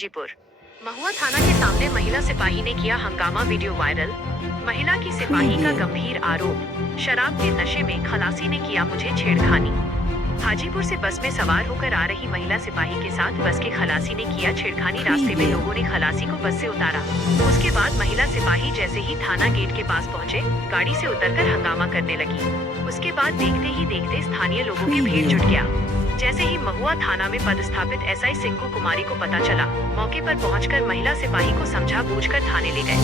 हाजीपुर महुआ थाना के सामने महिला सिपाही ने किया हंगामा, वीडियो वायरल। महिला की सिपाही का गंभीर आरोप, शराब के नशे में खलासी ने किया मुझे छेड़खानी। हाजीपुर से बस में सवार होकर आ रही महिला सिपाही के साथ बस के खलासी ने किया छेड़खानी। रास्ते में लोगों ने खलासी को बस से उतारा। उसके बाद महिला सिपाही जैसे ही थाना गेट के पास पहुंचे, गाड़ी से उतरकर हंगामा करने लगी। उसके बाद देखते ही देखते स्थानीय लोगों की भीड़ जुट गया। जैसे ही महुआ थाना में पदस्थापित एसआई सिंकू कुमारी को पता चला, मौके पर पहुंचकर महिला सिपाही को समझा बूझकर थाने ले गए।